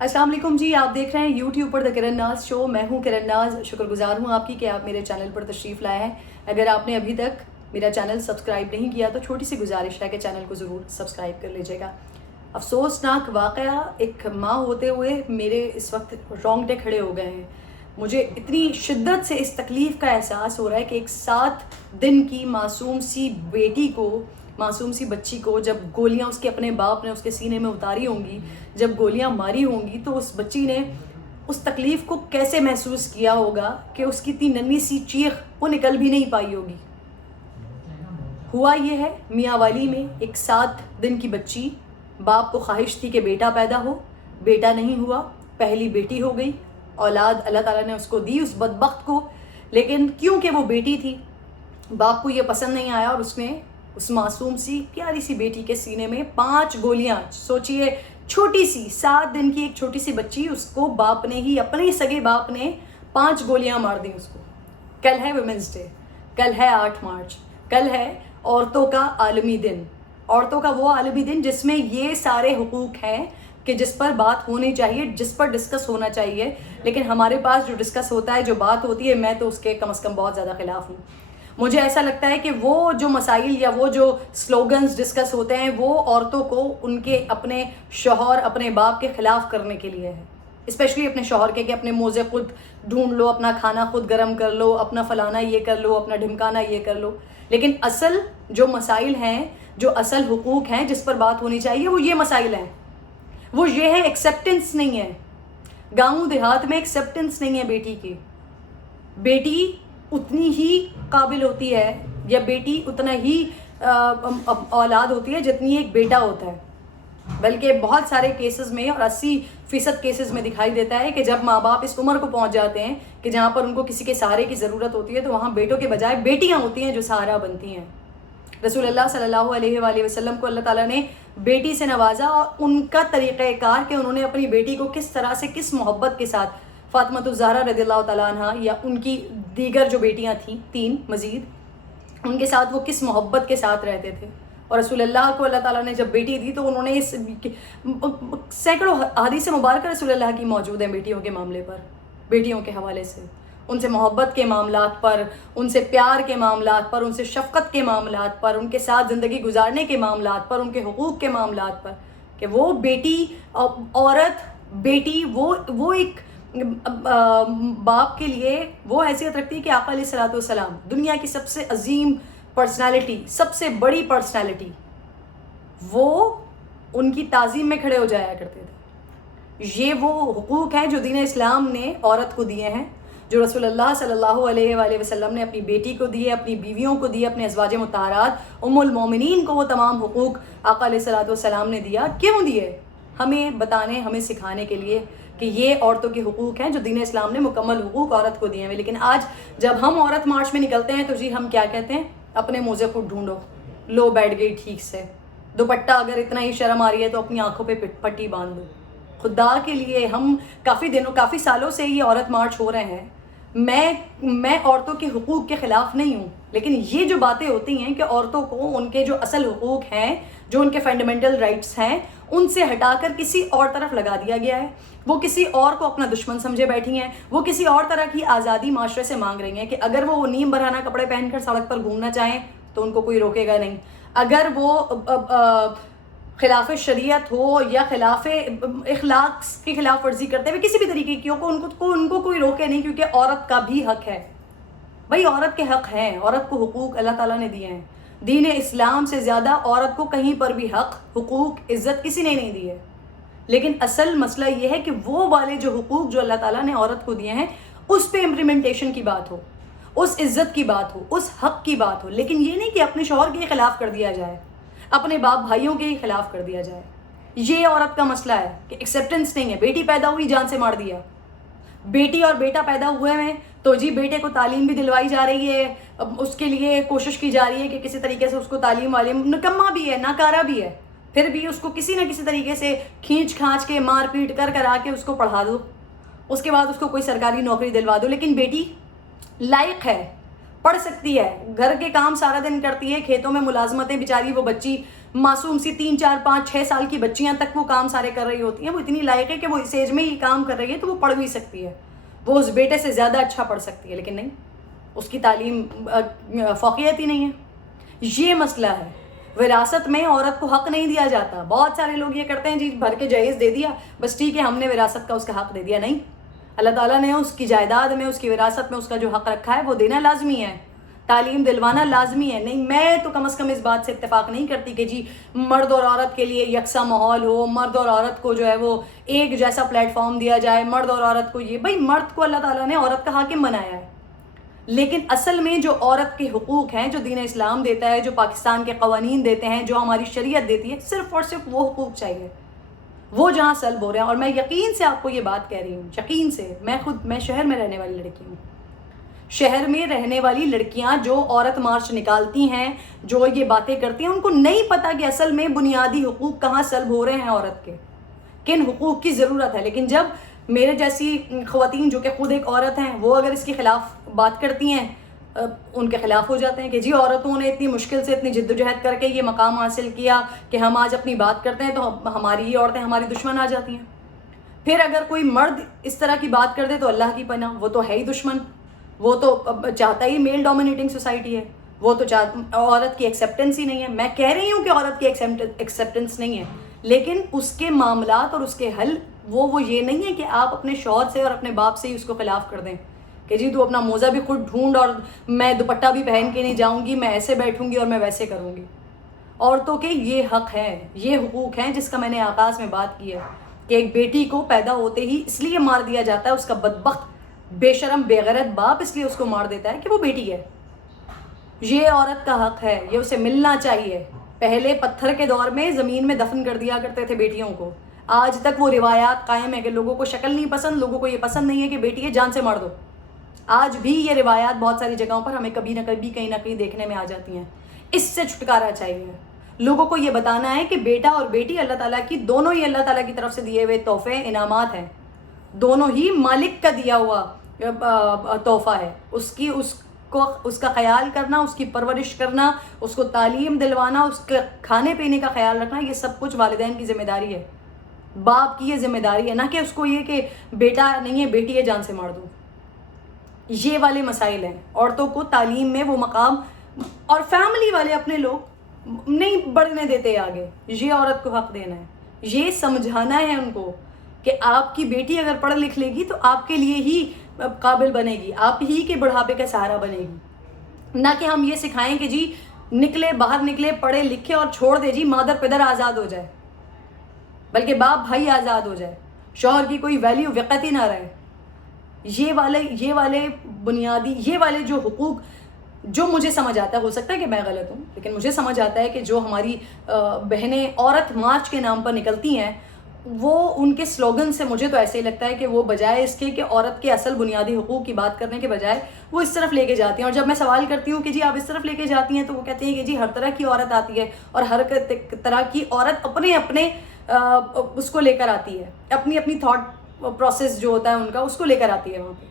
अस्सलाम वालेकुम जी, आप देख रहे हैं यूट्यूब पर द किरण नाज शो। मैं हूं किरण नाज। शुक्रगुजार हूं आपकी कि आप मेरे चैनल पर तशरीफ़ लाए हैं। अगर आपने अभी तक मेरा चैनल सब्सक्राइब नहीं किया तो छोटी सी गुजारिश है कि चैनल को ज़रूर सब्सक्राइब कर लीजिएगा। अफसोसनाक वाक़या, एक माँ होते हुए मेरे इस वक्त रोंगटे खड़े हो गए हैं। मुझे इतनी शिद्दत से इस तकलीफ़ का एहसास हो रहा है कि एक 7 दिन की मासूम सी बेटी को, मासूम सी बच्ची को जब गोलियां उसके अपने बाप ने उसके सीने में उतारी होंगी, जब गोलियां मारी होंगी, तो उस बच्ची ने उस तकलीफ़ को कैसे महसूस किया होगा कि उसकी इतनी नन्ही सी चीख वो निकल भी नहीं पाई होगी। हुआ ये है, मियाँ वाली में एक 7 दिन की बच्ची, बाप को ख्वाहिश थी कि बेटा पैदा हो, बेटा नहीं हुआ, पहली बेटी हो गई। औलाद अल्लाह ताला ने उसको दी, उस बदबख्त को, लेकिन क्योंकि वो बेटी थी, बाप को ये पसंद नहीं आया और उसने उस मासूम सी प्यारी सी बेटी के सीने में 5 गोलियां, सोचिए छोटी सी 7 दिन की एक छोटी सी बच्ची, उसको बाप ने ही, अपने सगे बाप ने 5 गोलियां मार दी उसको। कल है वुमेंस डे, कल है 8 मार्च, कल है औरतों का आलमी दिन। औरतों का वो आलमी दिन जिसमें ये सारे हुकूक हैं कि जिस पर बात होनी चाहिए, जिस पर डिस्कस होना चाहिए, लेकिन हमारे पास जो डिस्कस होता है, जो बात होती है, मैं तो उसके कम से कम बहुत ज़्यादा ख़िलाफ़ हूँ। मुझे ऐसा लगता है कि वो जो मसाइल या वो जो स्लोगन्स डिस्कस होते हैं वो औरतों को उनके अपने शौहर, अपने बाप के ख़िलाफ़ करने के लिए है। स्पेशली अपने शौहर के कि अपने मोज़े खुद ढूंढ लो, अपना खाना खुद गर्म कर लो, अपना फ़लाना ये कर लो, अपना ढिमकाना ये कर लो। लेकिन असल जो मसाइल हैं, जो असल हुकूक हैं जिस पर बात होनी चाहिए, वो ये मसाइल हैं। वो ये है, एक्सेप्टेंस नहीं है। गाँव देहात में एक्सेप्टेंस नहीं है बेटी की। बेटी उतनी ही काबिल होती है या बेटी उतना ही औलाद होती है जितनी एक बेटा होता है। बल्कि बहुत सारे केसेस में और 80% केसेस में दिखाई देता है कि जब माँ बाप इस उम्र को पहुँच जाते हैं कि जहाँ पर उनको किसी के सहारे की ज़रूरत होती है, तो वहाँ बेटों के बजाय बेटियाँ होती हैं जो सहारा बनती हैं। रसूलुल्लाह सल्लल्लाहु अलैहि वसल्लम को अल्लाह ताला ने बेटी से नवाजा और उनका तरीक़ाकार कि उन्होंने अपनी बेटी को किस तरह से, किस मोहब्बत के साथ, फ़ातिमा ज़हरा रज़ियल्लाहु ताला अन्हा या उनकी दीगर जो बेटियां थीं 3 मज़ीद, उनके साथ वो किस मोहब्बत के साथ रहते थे। और रसूलुल्लाह को अल्लाह ताला ने जब बेटी दी तो उन्होंने इस सैकड़ों हदीस मुबारक रसूलुल्लाह की मौजूद है बेटियों के मामले पर, बेटियों के हवाले से, उनसे मोहब्बत के मामलात पर, उनसे प्यार के मामलात पर, उनसे शफ़क़त के मामलात पर, उनके साथ ज़िंदगी गुजारने के मामलात पर, उनके हुकूक़ के मामलात पर, कि वो बेटी, औरत, बेटी वो एक बाप के लिए वो हैसियत रखती है कि आका अलैहिस्सलातु वस्सलाम दुनिया की सबसे अजीम पर्सनालिटी, सबसे बड़ी पर्सनालिटी, वो उनकी ताज़ीम में खड़े हो जाया करते थे। ये वो हुकूक हैं जो दीन इस्लाम ने औरत को दिए हैं, जो रसूलुल्लाह सल्लल्लाहु अलैहि वसल्लम ने अपनी बेटी को दिए, अपनी बीवियों को दिए, अपने अज़वाज मुतहरात उम्मुल मोमिनीन को वो तमाम हुकूक आका अलैहिस्सलातु वस्सलाम ने दिया। क्यों दिए? हमें बताने, हमें सिखाने के लिए कि ये औरतों के हुकूक हैं जो दीन इस्लाम ने मुकम्मल हुकूक औरत को दिए हैं। लेकिन आज जब हम औरत मार्च में निकलते हैं तो जी हम क्या कहते हैं? अपने मोज़े खुद ढूंढो, लो बैठ गई ठीक से, दुपट्टा अगर इतना ही शर्म आ रही है तो अपनी आंखों पे पट्टी बांध लो। खुदा के लिए हम काफ़ी सालों से ये औरत मार्च हो रहे हैं। मैं औरतों के हुकूक के ख़िलाफ़ नहीं हूँ, लेकिन ये जो बातें होती हैं कि औरतों को उनके जो असल हुकूक हैं, जो उनके फंडामेंटल राइट्स हैं, उनसे हटाकर किसी और तरफ लगा दिया गया है। वो किसी और को अपना दुश्मन समझे बैठी हैं, वो किसी और तरह की आज़ादी माशरे से मांग रही हैं कि अगर वो नीम बराना कपड़े पहनकर सड़क पर घूमना चाहें तो उनको कोई रोकेगा नहीं। अगर वो खिलाफ शरीयत हो या खिलाफ इखलाक की खिलाफ वर्जी करते हुए किसी भी तरीके की हो, उनको कोई रोके नहीं, क्योंकि औरत का भी हक है। भाई औरत के हक हैं, औरत को हुकूक अल्लाह ताला ने दिए हैं। दीन इस्लाम से ज़्यादा औरत को कहीं पर भी हक, हुकूक, इज़्ज़त किसी ने नहीं दी है। लेकिन असल मसला ये है कि वो वाले जो हुकूक जो अल्लाह ताला ने औरत को दिए हैं, उस पे इम्प्लीमेंटेशन की बात हो, उस इज़्ज़त की बात हो, उस हक की बात हो। लेकिन ये नहीं कि अपने शौहर के ख़िलाफ़ कर दिया जाए, अपने बाप भाइयों के ही ख़िलाफ़ कर दिया जाए। ये औरत का मसला है कि एक्सेप्टेंस नहीं है। बेटी पैदा हुई, जान से मार दिया। बेटी और बेटा पैदा हुए हैं तो जी बेटे को तालीम भी दिलवाई जा रही है, उसके लिए कोशिश की जा रही है कि किसी तरीके से उसको तालीम वालीम, निकम्मा भी है, नाकारा भी है, फिर भी उसको किसी न किसी तरीके से खींच खांच के, मार पीट करा के उसको पढ़ा दो, उसके बाद उसको कोई सरकारी नौकरी दिलवा दो। लेकिन बेटी लायक है, पढ़ सकती है, घर के काम सारा दिन करती है, खेतों में मुलाजमतें, बेचारी वो बच्ची मासूम सी 3, 4, 5, 6 साल की बच्चियां तक वो काम सारे कर रही होती हैं। वो इतनी लायक है कि वो इस एज में ही काम कर रही है तो वो पढ़ भी सकती है, वो उस बेटे से ज़्यादा अच्छा पढ़ सकती है, लेकिन नहीं, उसकी तालीम फ़ौक़ियत ही नहीं है। ये मसला है। विरासत में औरत को हक़ नहीं दिया जाता। बहुत सारे लोग ये करते हैं जी, भर के जहेज़ दे दिया, बस ठीक है, हमने विरासत का उसका हक़ दे दिया। नहीं, अल्लाह ताला ने उसकी जायदाद में, उसकी विरासत में उसका जो हक़ रखा है वो देना लाजमी है, तालीम दिलवाना लाजमी है। नहीं, मैं तो कम से कम इस बात से इत्तेफाक नहीं करती कि जी मर्द और औरत के लिए यकसा माहौल हो, मर्द और औरत को जो है वो एक जैसा प्लेटफॉर्म दिया जाए, मर्द और औरत को ये, भाई मर्द को अल्लाह ताला ने औरत का हाकिम बनाया है, लेकिन असल में जो औरत के हुकूक हैं, जो दीन इस्लाम देता है, जो पाकिस्तान के कवानीन देते हैं, जो हमारी शरीयत देती है, सिर्फ़ और सिर्फ वो हुकूक चाहिए, वो जहाँ सल्ब हो रहे हैं। और मैं यकीन से आपको ये बात कह रही हूँ, यकीन से, मैं शहर में रहने वाली लड़की हूँ। शहर में रहने वाली लड़कियाँ जो औरत मार्च निकालती हैं, जो ये बातें करती हैं, उनको नहीं पता कि असल में बुनियादी हुकूक कहाँ सल्ब हो रहे हैं औरत के, किन हुकूक की ज़रूरत है। लेकिन जब मेरे जैसी ख़वातीन जो कि ख़ुद एक औरत हैं, वो अगर इसके ख़िलाफ़ बात करती हैं, उनके ख़िलाफ़ हो जाते हैं कि जी औरतों ने इतनी मुश्किल से, इतनी जिद्दोजहद करके ये मकाम हासिल किया कि हम आज अपनी बात करते हैं तो हमारी ये औरतें हमारी दुश्मन आ जाती हैं। फिर अगर कोई मर्द इस तरह की बात कर दे तो अल्लाह की पनाह, वो तो है ही दुश्मन, वो तो चाहता ही मेल डोमिनेटिंग सोसाइटी है, वो तो औरत की एक्सेप्टेंस ही नहीं है। मैं कह रही हूँ कि औरत की एक्सेप्टेंस नहीं है, लेकिन उसके मामलात और उसके हल वो ये नहीं है कि आप अपने शौहर से और अपने बाप से ही उसको खिलाफ़ कर दें कि जी तू अपना मोज़ा भी खुद ढूंढ और मैं दुपट्टा भी पहन के नहीं जाऊंगी, मैं ऐसे बैठूंगी और मैं वैसे करूंगी। औरतों के ये हक़ है, ये हुकूक हैं जिसका मैंने आगाज़ में बात की है कि एक बेटी को पैदा होते ही इसलिए मार दिया जाता है, उसका बदबख्त बेशरम बेगैरत बाप इसलिए उसको मार देता है कि वो बेटी है। ये औरत का हक़ है, ये उसे मिलना चाहिए। पहले पत्थर के दौर में ज़मीन में दफन कर दिया करते थे बेटियों को, आज तक वो रिवायात कायम है कि लोगों को शक्ल नहीं पसंद, लोगों को ये पसंद नहीं है कि बेटी है जान से मार दो। आज भी ये रिवायात बहुत सारी जगहों पर हमें कभी ना कभी कहीं ना कहीं देखने में आ जाती हैं। इससे छुटकारा चाहिए। लोगों को ये बताना है कि बेटा और बेटी अल्लाह ताला की, दोनों ही अल्लाह ताला की तरफ से दिए हुए तोहफे इनामात हैं, दोनों ही मालिक का दिया हुआ तोहफा है। उसका ख्याल करना, उसकी परवरिश करना, उसको तालीम दिलवाना, उसके खाने पीने का ख्याल रखना, ये सब कुछ वालिदैन की ज़िम्मेदारी है, बाप की ये ज़िम्मेदारी है, ना कि उसको ये कि बेटा नहीं है बेटी है जान से मार दो। ये वाले मसाइल हैं। औरतों को तालीम में वो मकाम, और फैमिली वाले अपने लोग नहीं बढ़ने देते आगे। ये औरत को हक़ देना है, ये समझाना है उनको कि आपकी बेटी अगर पढ़ लिख लेगी तो आपके लिए ही काबिल बनेगी, आप ही के बुढ़ापे का सहारा बनेगी। ना कि हम ये सिखाएं कि जी निकले, बाहर निकले, पढ़े लिखे और छोड़ दे जी मादर पिदर आज़ाद हो जाए, बल्कि बाप भाई आज़ाद हो जाए, शौहर की कोई वैल्यू वक़्त ही ना रहे। ये वाले बुनियादी, ये वाले जो हुकूक, जो मुझे समझ आता है, हो सकता है कि मैं गलत हूँ, लेकिन मुझे समझ आता है कि जो हमारी बहनें औरत मार्च के नाम पर निकलती हैं, वो उनके स्लोगन से मुझे तो ऐसे ही लगता है कि वो बजाय इसके कि औरत के असल बुनियादी हुकूक की बात करने के बजाय वो इस तरफ लेके जाती हैं। और जब मैं सवाल करती हूँ कि जी आप इस तरफ लेके जाती हैं, तो वो कहते हैं कि जी हर तरह की औरत आती है और हर तरह की औरत अपने अपने उसको लेकर आती है, अपनी अपनी थॉट प्रोसेस जो होता है उनका, उसको लेकर आती है वहाँ पे।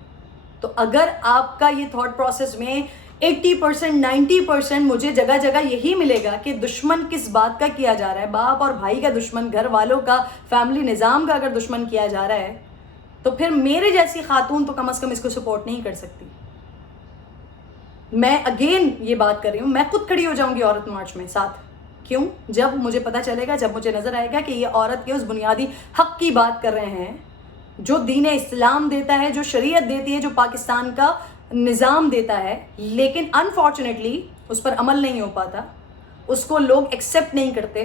तो अगर आपका ये थॉट प्रोसेस में 80%, 90% मुझे जगह जगह यही मिलेगा कि दुश्मन किस बात का किया जा रहा है, बाप और भाई का दुश्मन, घर वालों का, फैमिली निज़ाम का अगर दुश्मन किया जा रहा है, तो फिर मेरे जैसी खातून तो कम से कम इसको सपोर्ट नहीं कर सकती। मैं अगेन ये बात कर रही हूँ, मैं खुद खड़ी हो जाऊंगी औरत मार्च में साथ। क्यों? जब मुझे पता चलेगा, जब मुझे नज़र आएगा कि ये औरत के उस बुनियादी हक़ की बात कर रहे हैं जो दीन इस्लाम देता है, जो शरीयत देती है, जो पाकिस्तान का निज़ाम देता है, लेकिन अनफॉर्चुनेटली उस पर अमल नहीं हो पाता, उसको लोग एक्सेप्ट नहीं करते।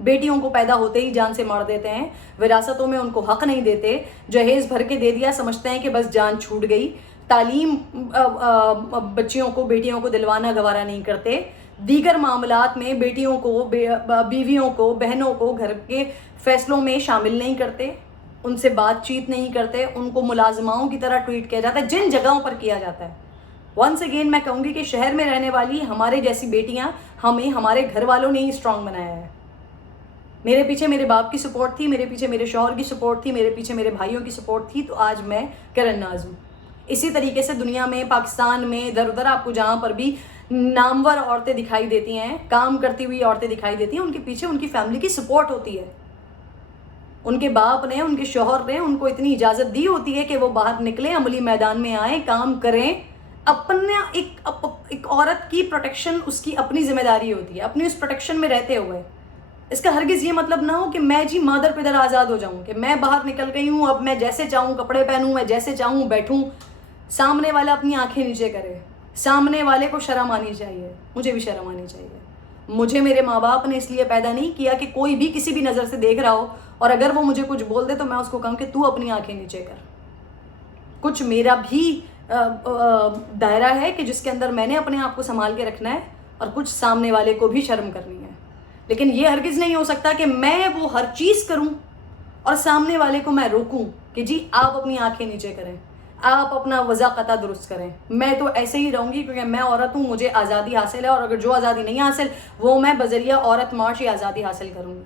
बेटियों को पैदा होते ही जान से मार देते हैं, विरासतों में उनको हक़ नहीं देते, जहेज़ भर के दे दिया, समझते हैं कि बस जान छूट गई। तालीम बच्चियों को, बेटियों को दिलवाना गवारा नहीं करते। दीगर मामलात में बेटियों को, बीवियों को, बहनों को घर के फ़ैसलों में शामिल नहीं करते, उनसे बातचीत नहीं करते, उनको मुलाजमाओं की तरह ट्रीट किया जाता है जिन जगहों पर किया जाता है। वंस अगेन मैं कहूँगी कि शहर में रहने वाली हमारे जैसी बेटियाँ, हमें हमारे घर वालों ने ही स्ट्रॉन्ग बनाया है। मेरे पीछे मेरे बाप की सपोर्ट थी, मेरे पीछे मेरे शौहर की सपोर्ट थी, मेरे पीछे मेरे भाइयों की सपोर्ट थी, तो आज मैं किरण नाज़ हूँ। इसी तरीके से दुनिया में, पाकिस्तान में, इधर उधर आपको जहाँ पर भी نامور عورتیں دکھائی دیتی ہیں, کام کرتی ہوئی عورتیں دکھائی دیتی ہیں, ان کے پیچھے ان کی فیملی کی سپورٹ ہوتی ہے. ان کے باپ نے, ان کے شوہر نے ان کو اتنی اجازت دی ہوتی ہے کہ وہ باہر نکلیں, عملی میدان میں آئیں, کام کریں. اپنا ایک عورت کی پروٹیکشن اس کی اپنی ذمہ داری ہوتی ہے, اپنی اس پروٹیکشن میں رہتے ہوئے. اس کا ہرگز یہ مطلب نہ ہو کہ میں جی مادر پدر آزاد ہو جاؤں, کہ میں باہر نکل گئی ہوں, اب میں جیسے چاہوں کپڑے پہنوں, میں جیسے چاہوں بیٹھوں. سامنے والا اپنی آنکھیں نیچے کرے, سامنے والے کو شرم آنی چاہیے, مجھے بھی شرم آنی چاہیے. مجھے میرے ماں باپ نے اس لیے پیدا نہیں کیا کہ کوئی بھی کسی بھی نظر سے دیکھ رہا ہو اور اگر وہ مجھے کچھ بول دے تو میں اس کو کہوں کہ تو اپنی آنکھیں نیچے کر. کچھ میرا بھی دائرہ ہے کہ جس کے اندر میں نے اپنے آپ کو سنبھال کے رکھنا ہے, اور کچھ سامنے والے کو بھی شرم کرنی ہے. لیکن یہ ہرگز نہیں ہو سکتا کہ میں وہ ہر چیز کروں اور سامنے والے کو میں روکوں کہ جی آپ اپنی آنکھیں نیچے کریں, آپ اپنا وضاقتہ درست کریں. میں تو ایسے ہی رہوں گی کیونکہ میں عورت ہوں, مجھے آزادی حاصل ہے, اور اگر جو آزادی نہیں حاصل وہ میں بذریعہ عورت مارچ یہ آزادی حاصل کروں گی.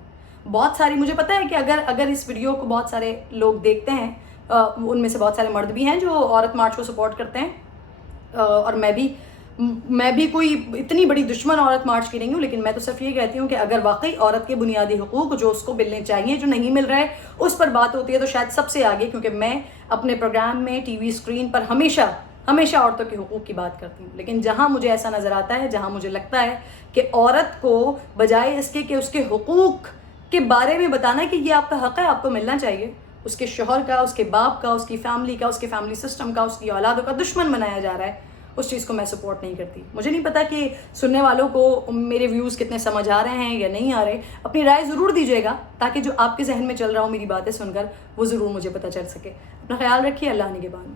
بہت ساری, مجھے پتہ ہے کہ اگر اس ویڈیو کو بہت سارے لوگ دیکھتے ہیں, ان میں سے بہت سارے مرد بھی ہیں جو عورت مارچ کو سپورٹ کرتے ہیں, اور میں بھی کوئی اتنی بڑی دشمن عورت مارچ کی نہیں ہوں. لیکن میں تو صرف یہ کہتی ہوں کہ اگر واقعی عورت کے بنیادی حقوق جو اس کو ملنے چاہیے جو نہیں مل رہے اس پر بات ہوتی ہے تو شاید سب سے آگے, کیونکہ میں اپنے پروگرام میں ٹی وی اسکرین پر ہمیشہ عورتوں کے حقوق کی بات کرتی ہوں. لیکن جہاں مجھے ایسا نظر آتا ہے, جہاں مجھے لگتا ہے کہ عورت کو بجائے اس کے کہ اس کے حقوق کے بارے میں بتانا کہ یہ آپ کا حق ہے, آپ کو ملنا چاہیے, اس کے شوہر کا, اس کے باپ کا, اس کی فیملی کا, اس کے فیملی سسٹم کا, اس کی اولادوں کا دشمن بنایا جا رہا ہے, اس چیز کو میں سپورٹ نہیں کرتی. مجھے نہیں پتا کہ سننے والوں کو میرے ویوز کتنے سمجھ آ رہے ہیں یا نہیں آ رہے. اپنی رائے ضرور دیجیے گا تاکہ جو آپ کے ذہن میں چل رہا ہو میری باتیں سن کر وہ ضرور مجھے پتہ چل سکے. اپنا خیال رکھیے. اللہ نگہبان.